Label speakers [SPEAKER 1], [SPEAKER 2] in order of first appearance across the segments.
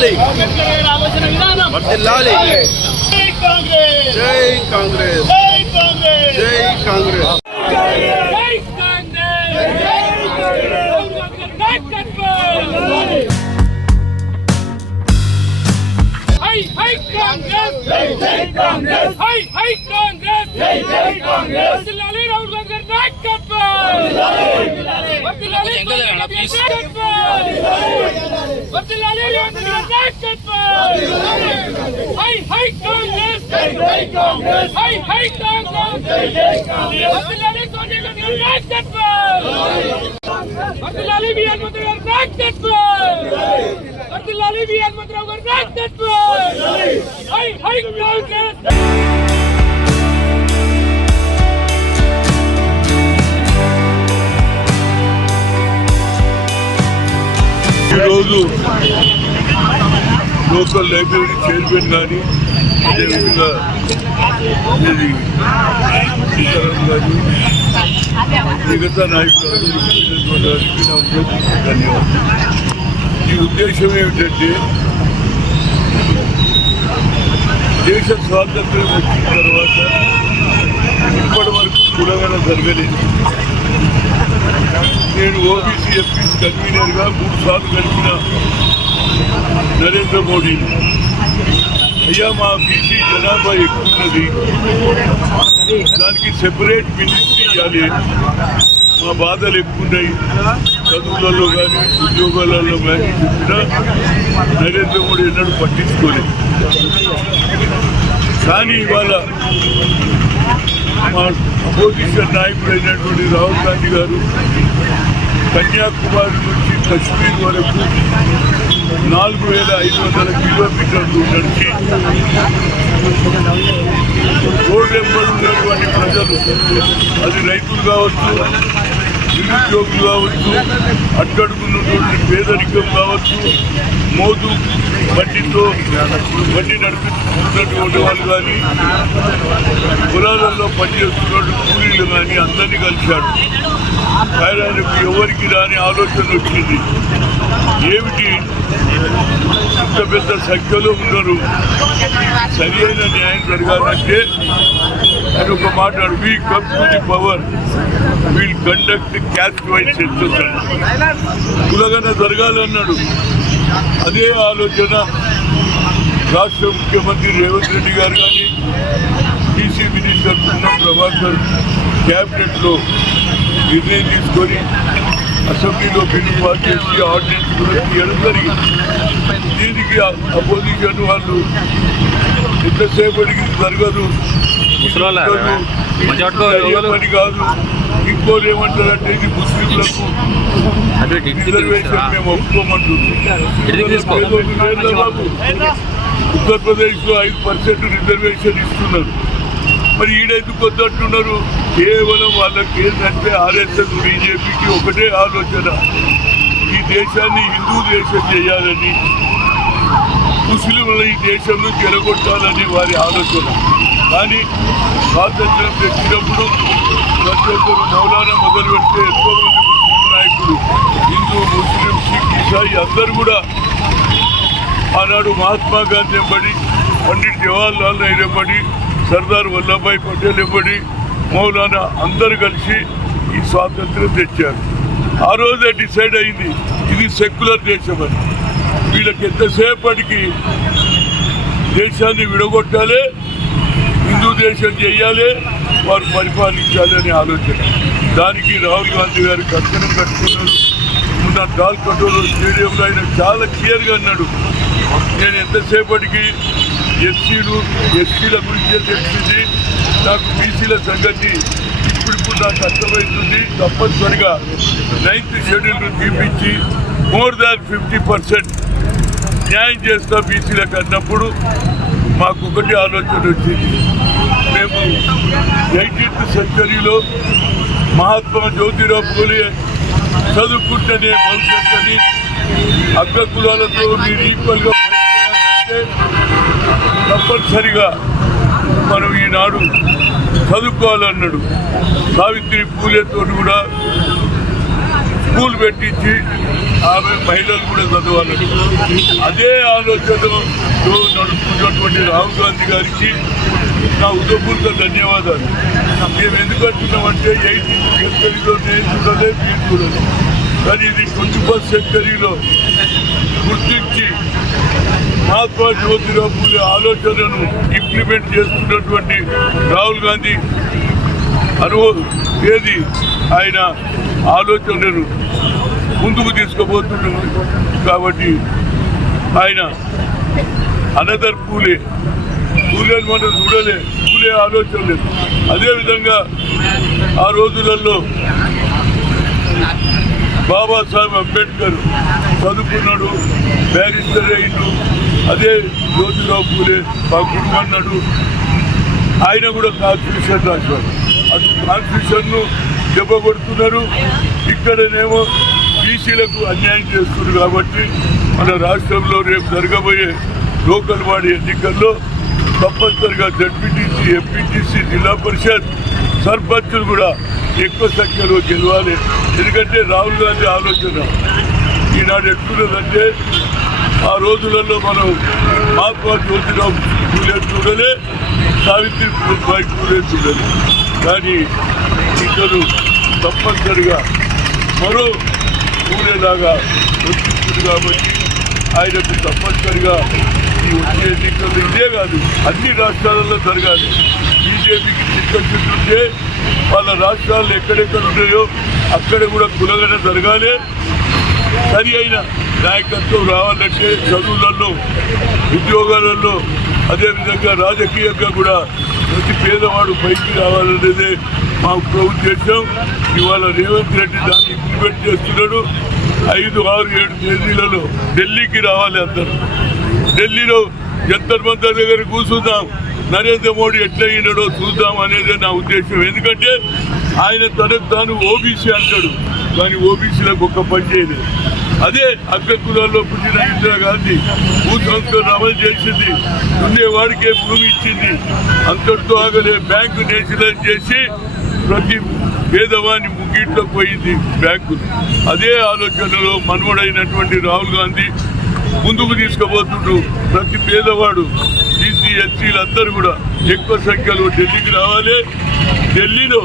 [SPEAKER 1] జై కాంగ్రెస్.
[SPEAKER 2] జై కాంగ్రెస్.
[SPEAKER 1] జై కాంగ్రెస్.
[SPEAKER 2] కాంగ్రెస్.
[SPEAKER 1] హై హై కాంగ్రెస్. జై జై కాంగ్రెస్. వర్ధిల్లాలి రాహుల్ గాంధీ గారి నాయకత్వం. వర్ధిల్లాలి వర్ధిల్లాలి రెడ్డి గారి నాయకత్వం. హై హై కాంగ్రెస్. జై జై కాంగ్రెస్. హై హై కాంగ్రెస్. జై జై కాంగ్రెస్. వర్ధిల్లాలి సోనియా గాంధీ గారి నాయకత్వం. వర్ధిల్లాలి బిఎన్ మంత్రి గారి నాయకత్వం. వర్ధిల్లాలి బిఎన్ మంత్రి గారి నాయకత్వం హై హై కాంగ్రెస్
[SPEAKER 3] ఈరోజు లోకల్ లైబ్రరీ చైర్మన్ కానీ అదేవిధంగా ఇది సీతారాం గారు మిగతా నాయకులు అందరూ వచ్చినటువంటి వారికి నా ఉద్దేశం ధన్యవాదాలు ఈ ఉద్దేశం ఏమిటంటే దేశ స్వాతంత్ర్యం వచ్చిన తర్వాత ఇప్పటి వరకు కులగన జరగలేదు నేను ఓబీసీ ఎంపీస్ కన్వీనర్గా మూడు సార్లు గడిపిన నరేంద్ర మోడీని అయ్యా మా బీసీ జనాభా ఎక్కున్నది దానికి సెపరేట్ మినిస్ట్రీ ఇవ్వాలి మా బాధలు ఎక్కున్నాయి చదువులలో కానీ ఉద్యోగాలలో కానీ చెప్పినా నరేంద్ర మోడీ ఎన్నడూ పట్టించుకోలేదు. కానీ ఇవాళ మా అపోజిషన్ నాయకుడు అయినటువంటి రాహుల్ గాంధీ గారు కన్యాకుమారి నుంచి కశ్మీర్ వరకు నాలుగు వేల ఐదు వందల కిలోమీటర్లు నడిచి రోడ్ నెంబర్ ఉన్నటువంటి ప్రజలు అది రైతులు కావచ్చు నిరుద్యోగులు కావచ్చు అడ్డడుకున్నటువంటి పేదరికం కావచ్చు మోదు బండితో వడ్డీ నడిపిస్తున్నటువంటి వాళ్ళు కానీ పొలాలలో పనిచేస్తున్నటువంటి కూలీలు కానీ అందరినీ కలిశాడు ఆయనకు ఎవరికి రాని ఆలోచన వచ్చింది. ఏమిటి? ఇంత పెద్ద సంఖ్యలో ఉన్నారు. సరి అయిన న్యాయం జరగాలంటే అని ఒక మాట we come to the power we'll conduct caste wise census కులగన జరగాలన్నాడు అదే ఆలోచన రాష్ట్ర ముఖ్యమంత్రి రేవంత్ రెడ్డి గారు కానీ టీసీ మినిస్టర్ పున్నం ప్రభాకర్ క్యాబినెట్లో నిర్ణయం తీసుకొని అసెంబ్లీలో బిల్లు పాస్ చేసి ఆర్డినెన్స్ కూడా తీయడం జరిగింది దీనికి అపోజిషన్ వాళ్ళు ఎంతసేపటికి జరగదు
[SPEAKER 4] ఎవరు?
[SPEAKER 3] పని కాదు. ఏమంటారంటే ఇది ముస్లింలకు రిజర్వేషన్. మేము. ఉత్తరప్రదేశ్లో ఐదు పర్సెంట్ రిజర్వేషన్ ఇస్తున్నారు. మరి ఈడెందుకు వద్దంటున్నారు? కేవలం వాళ్ళకి ఏంటంటే ఆర్ఎస్ఎస్ బీజేపీకి ఒకటే ఆలోచన. ఈ దేశాన్ని హిందూ దేశం చేయాలని ముస్లింల ఈ దేశంలో చెరగొట్టాలని వారి ఆలోచన. కానీ స్వాతంత్రం తెచ్చినప్పుడు ప్రతి ఒక్కరు మౌలానా మొదలు పెడితే ఎంతో మంది ముస్లిం నాయకులు హిందూ ముస్లిం సిక్ ఇసాయి అందరూ కూడా ఆనాడు మహాత్మా గాంధీ ఎంబడి పండిట్ జవహర్లాల్ నెహ్రూ ఎంబడి సర్దార్ వల్లభాయ్ పటేల్ ఎంబడి మౌలానా అందరూ కలిసి ఈ స్వాతంత్రం తెచ్చారు. ఆ రోజే డిసైడ్ అయింది ఇది సెక్యులర్ దేశం అని. వీళ్ళకి ఎంతసేపటికి దేశాన్ని విడగొట్టాలి హిందూ దేశం చేయాలి వారు పరిపాలించాలి అనే ఆలోచన. దానికి రాహుల్ గాంధీ గారు కర్తనం కట్టుకున్నారు మొన్న డాల్ స్టేడియంలో ఆయన చాలా క్లియర్గా అన్నాడు. నేను ఎంతసేపటికి ఎస్సీలు ఎస్సీల గురించే తెలిసింది నాకు బీసీల సంగతి ఇప్పుడు నాకు అర్థమవుతుంది. తప్పనిసరిగా నైన్త్ షెడ్యూల్ తీపించి మోర్ దాన్ ఫిఫ్టీ పర్సెంట్ న్యాయం చేస్తా బీసీలకు అన్నప్పుడు మాకు ఒకటి ఆలోచన వచ్చింది. మేము ఎయిటీన్త్ సెంచరీలో మహాత్మా జ్యోతిరావు పూలే చదువుకుంటేనే భవిష్యత్తుని. అగ్ర కులాలతో మీరు ఈక్వల్గా తప్పనిసరిగా మనం ఈనాడు చదువుకోవాలన్నాడు. సావిత్రి పూలేతో కూడా స్కూల్ పెట్టించి ఆమె మహిళలు కూడా చదవాలని అదే ఆలోచనతో నడుపుతున్నటువంటి రాహుల్ గాంధీ గారికి నా ఉదయపూర్వక ధన్యవాదాలు. మేము ఎందుకు అంటున్నామంటే ఎయిటీన్ సెంచరీలో నేను చూడలే మీరు కానీ ఇది ట్వంటీ ఫస్ట్ సెంచరీలో గుర్తించి మహాత్మా జ్యోతిరావు పూలే ఆలోచనను ఇంప్లిమెంట్ చేస్తున్నటువంటి రాహుల్ గాంధీ అనుభవం ఏది ఆయన ఆలోచనను ముందుకు తీసుకుపోతున్నాడు. కాబట్టి ఆయన అనదర్ పూలే. పూలేని మనం చూడలే పూలే ఆలోచన లేదు. అదేవిధంగా ఆ రోజులలో బాబాసాహెబ్ అంబేద్కర్ చదువుకున్నాడు బ్యారిస్టర్ అయిండు అదే జ్యోతిరావు పూలే మా గురువు అన్నాడు ఆయన కూడా కాన్స్టిట్యూషన్ రాశారు అటు కాన్స్టిట్యూషన్ను దెబ్బ ఇక్కడనేమో బీసీలకు అన్యాయం చేస్తున్నారు కాబట్టి మన రాష్ట్రంలో రేపు జరగబోయే లోకల్ వాడి ఎన్నికల్లో తప్పనిసరిగా జడ్పీటీసీ ఎంపీటీసీ జిల్లా పరిషత్ సర్పంచులు కూడా ఎక్కువ సంఖ్యలో గెలవాలి. ఎందుకంటే రాహుల్ గాంధీ ఆలోచన ఈనాడు ఎట్లున్నదంటే ఆ రోజులలో మనం మహాత్మా జ్యోతిరావు పూలే చూడలే సావిత్రి బాయి పూలే చూడలే. కానీ ఇద్దరు తప్పనిసరిగా మరో పూలేలాగా వచ్చింది కాబట్టి ఆయనకు తప్పనిసరిగా ఈ వచ్చే ఇదే కాదు అన్ని రాష్ట్రాలలో జరగాలి. బీజేపీకి చిక్కచ్చుంటే ఉంటే వాళ్ళ రాష్ట్రాలు ఎక్కడెక్కడ ఉన్నాయో అక్కడ కూడా కులగడ జరగాలి. సరి అయిన నాయకత్వం రావాలంటే చదువులలో ఉద్యోగాలలో అదేవిధంగా రాజకీయంగా కూడా ప్రతి పేదవాడు పైకి రావాలనేదే మా ఉద్దేశం. ఇవాళ రేవంత్ రెడ్డి దాన్ని ఇంప్లిమెంట్ చేస్తున్నాడు. ఐదు ఆరు ఏడు తేదీలలో ఢిల్లీకి రావాలి అందరూ. ఢిల్లీలో జంతర్ మంతర్ దగ్గర కూర్చుందాం. నరేంద్ర మోడీ ఎట్లా అయినాడో చూద్దాం అనేది నా ఉద్దేశం. ఎందుకంటే ఆయన తనకు తాను ఓబీసీ అంటాడు. కానీ ఓబీసీలకు ఒక్క పని చేయలేదు. అదే అగ్రకులాల్లో పుట్టిన ఇందిరాగాంధీ గాంధీ సంస్కరణ అమలు చేసింది. ఉండేవాడికే భూమి ఇచ్చింది. అంతటితో ఆగలే బ్యాంకు నేషనలైజ్ చేసి ప్రతి పేదవాని ముగ్గిట్లో పోయింది బ్యాంకు అదే ఆలోచనలో మనవడైనటువంటి రాహుల్ గాంధీ ముందుకు తీసుకుపోతుంటూ ప్రతి పేదవాడు బీసీ ఎస్సీలు అందరూ కూడా ఎక్కువ సంఖ్యలో ఢిల్లీకి రావాలి. ఢిల్లీలో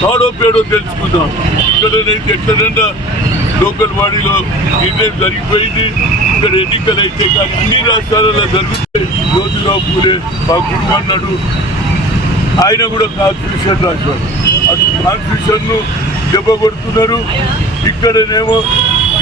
[SPEAKER 3] తాడో పేడో తెలుసుకుందాం. ఇక్కడనైతే ఎక్కడన్నా లోకల్ బాడీలో నిర్ణయం జరిగిపోయింది. ఇక్కడ ఎన్నికలు అయితే కానీ అన్ని రాష్ట్రాలలో జరిగితే జ్యోతిరావు పూలే మా గురువు అన్నాడు. ఆయన కూడా కాన్స్టిట్యూషన్ రాశాడు. అటు కాన్స్టిట్యూషన్ను దెబ్బ కొడుతున్నారు. ఇక్కడనేమో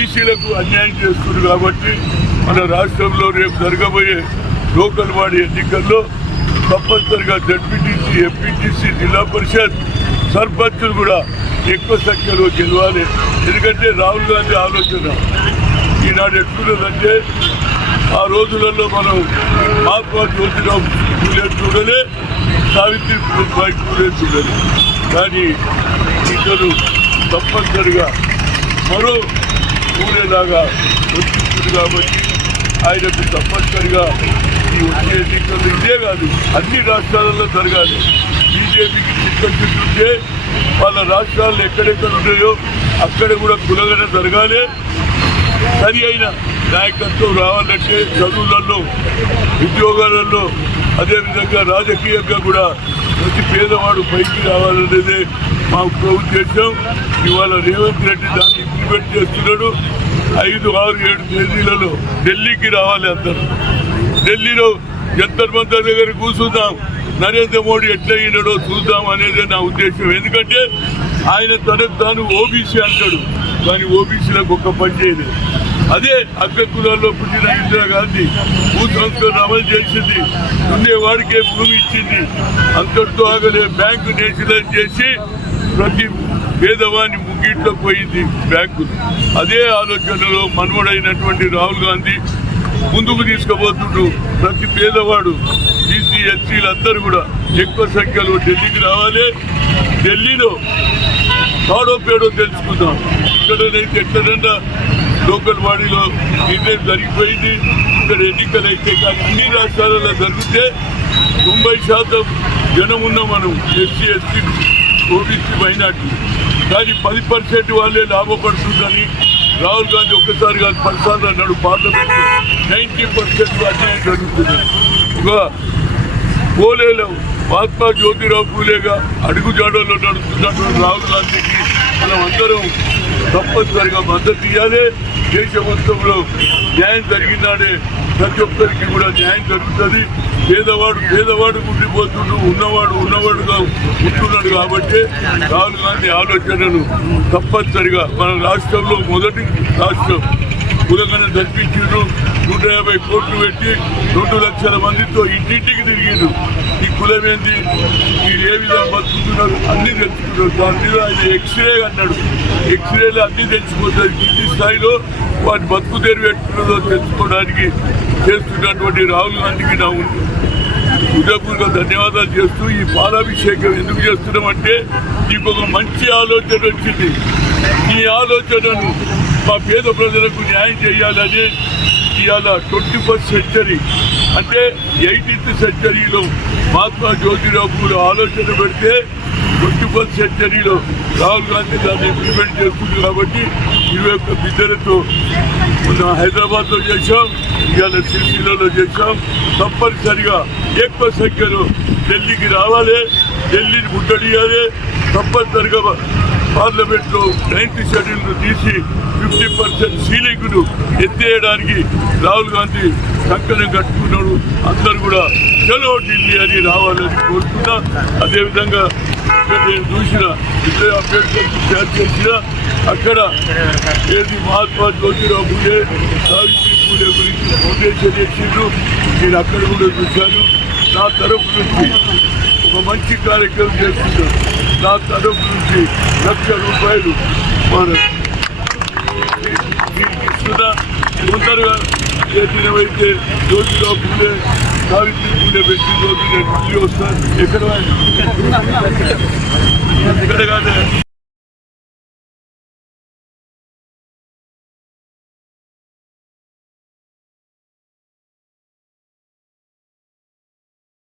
[SPEAKER 3] బీసీలకు అన్యాయం చేస్తుంది కాబట్టి మన రాష్ట్రంలో రేపు జరగబోయే లోకల్ వాడి ఎన్నికల్లో తప్పనిసరిగా జడ్పీటీసీ ఎంపీటీసీ జిల్లా పరిషత్ సర్పంచులు కూడా ఎక్కువ సంఖ్యలో గెలవాలి. ఎందుకంటే రాహుల్ గాంధీ ఆలోచన ఈనాడు ఎట్లున్నదంటే ఆ రోజులలో మనం మహాత్మా జ్యోతిరావు పూలే చూడలే సావిత్రి బాయి పూలే చూడలే. కానీ ఇతను తప్పనిసరిగా మరో పూలేలాగా వచ్చింది కాబట్టి ఆయనకు తప్పనిసరిగా ఈ వచ్చే ఎన్నికలు ఇదే కాదు అన్ని రాష్ట్రాలలో జరగాలి. బీజేపీకి చిక్కచ్చుంటే వాళ్ళ రాష్ట్రాలు ఎక్కడెక్కడ ఉన్నాయో అక్కడ కూడా కులగన జరగాలి. సరి అయిన నాయకత్వం రావాలంటే చదువులలో ఉద్యోగాలలో అదేవిధంగా రాజకీయంగా కూడా ప్రతి పేదవాడు పైకి రావాలనేదే మా ఉద్దేశం ఇవాళ రేవంత్ రెడ్డి దాన్ని ఇంప్లిమెంట్ చేస్తున్నాడు. ఐదు ఆరు ఏడు తేదీలలో ఢిల్లీకి రావాలి అందరు. ఢిల్లీలో జంతర్ మంతర్ దగ్గర కూర్చుందాం? నరేంద్ర మోడీ ఎట్లయినాడో చూద్దాం అనేది నా ఉద్దేశం. ఎందుకంటే ఆయన తనకు తాను ఓబీసీ అంటాడు. కానీ ఓబీసీలకు ఒక్క పని చేయలేదు. అదే అగ్రకులాల్లో పుట్టిన ఇందిరాగాంధీ భూసంస్కరణ అమలు చేసింది. ఉండేవాడికే భూమి ఇచ్చింది. అంతటితో ఆగలే. బ్యాంకు నేషనలైజ్ చేసి ప్రతి పేదవాని ముగ్గిట్లో పోయింది బ్యాంకు. అదే ఆలోచనలో మనవడైనటువంటి రాహుల్ గాంధీ ముందుకు తీసుకుపోతుంటూ ప్రతి పేదవాడు బీసీ ఎస్సీలు అందరూ కూడా ఎక్కువ సంఖ్యలో ఢిల్లీకి రావాలి. ఢిల్లీలో తాడో పేడో తెలుసుకుందాం. ఇక్కడనైతే ఎక్కడన్నా లోకల్ బాడీలో నిర్ణయం జరిగిపోయింది? ఇక్కడ ఎన్నికలు అయితే కానీ అన్ని రాష్ట్రాలలో జరిగితే తొంభై శాతం జనం ఉన్న మనం ఎస్సీ ఎస్సీ ఓబీసీ మైనార్టీ కానీ పది పర్సెంట్ వాళ్ళే లాభపడుతుందని రాహుల్ గాంధీ ఒక్కసారి కాదు పదిసార్లు అన్నాడు పార్లమెంట్. నైంటీ పర్సెంట్ అన్యాయం జరుగుతుంది. ఒక పోలేలో మహాత్మా జ్యోతిరావు పూలేగా అడుగుజాడల్లో నడుస్తున్నటువంటి రాహుల్ గాంధీకి మనం అందరం తప్పనిసరిగా మద్దతు ఇవ్వాలి. దేశ మొత్తంలో న్యాయం జరిగిందానే ప్రతి ఒక్కరికి కూడా న్యాయం జరుగుతుంది. పేదవాడు పేదవాడు ఉండిపోతుండు ఉన్నవాడు ఉన్నవాడుగా ఉంటున్నాడు కాబట్టి రాహుల్ గాంధీ ఆలోచనను తప్పనిసరిగా మన రాష్ట్రంలో మొదటి రాష్ట్రం కులగన కల్పించారు నూట యాభై కోట్లు పెట్టి రెండు లక్షల మందితో ఇంటింటికి తిరిగిండు ఈ కులం ఏంది? మీరు ఏ విధంగా బతుకుతున్నారు? అన్ని తెలుసుకున్నారు దాని మీద ఆయన ఎక్స్రే అన్నాడు. ఎక్స్రేలు అన్ని తెలిసిపోతుంది కింది స్థాయిలో వాటి బతుకు తెరివి ఎట్టున్నదో తెలుసుకోవడానికి చేస్తున్నటువంటి రాహుల్ గాంధీకి నా ఉంది హృదయపూర్వక ధన్యవాదాలు చేస్తూ ఈ పాలాభిషేకం ఎందుకు చేస్తున్నామంటే నీకు ఒక మంచి ఆలోచన వచ్చింది. ఈ ఆలోచనను మా పేద ప్రజలకు న్యాయం చేయాలని ఇవాళ ట్వంటీ ఫస్ట్ సెంచరీ అంటే ఎయిటీన్త్ సెంచరీలో మహాత్మా జ్యోతిరావు పూలే ఆలోచన పెడితే ట్వంటీ ఫస్ట్ సెంచరీలో రాహుల్ గాంధీ దాన్ని ఇంప్లిమెంట్ చేస్తుంది కాబట్టి ఇరవై ఒక్క బిడ్డలతో మొన్న హైదరాబాద్లో చేశాం ఇవాళ సిరిసిల్లలో చేశాం. తప్పనిసరిగా ఎక్కువ సంఖ్యలో ఢిల్లీకి రావాలి ఢిల్లీని ముట్టడియాలి. తప్పనిసరిగా పార్లమెంట్లో నైన్త్ షెడ్యూల్ తీసి ఫిఫ్టీ పర్సెంట్ సీలింగ్ను ఎత్తేయడానికి రాహుల్ గాంధీ కంకణం కట్టుకున్నాడు. అందరూ కూడా చలో ఢిల్లీ అని రావాలని కోరుకున్నా అదేవిధంగా ఇక్కడ నేను చూసిన ఇద్దరు అంబేద్కర్ తయారు చేసిన అక్కడ ఏది మహాత్మా జ్యోతిరావు పూజే సావిత్రి పూజే గురించి ఫౌండేషన్ చేసిండ్రు. నేను అక్కడ కూడా చూశాను. నా తరపు నుంచి ఒక మంచి కార్యక్రమం చేస్తున్నాను. నా తరపు నుంచి లక్ష రూపాయలు మన ఇస్తున్నా తొందరగా ఏ దినమైతే జ్యోతిరావు పూలే సావిత్రి పూలే పెట్టి రోజు నేను మళ్ళీ వస్తాను ఎక్కడ ఎక్కడ కాదు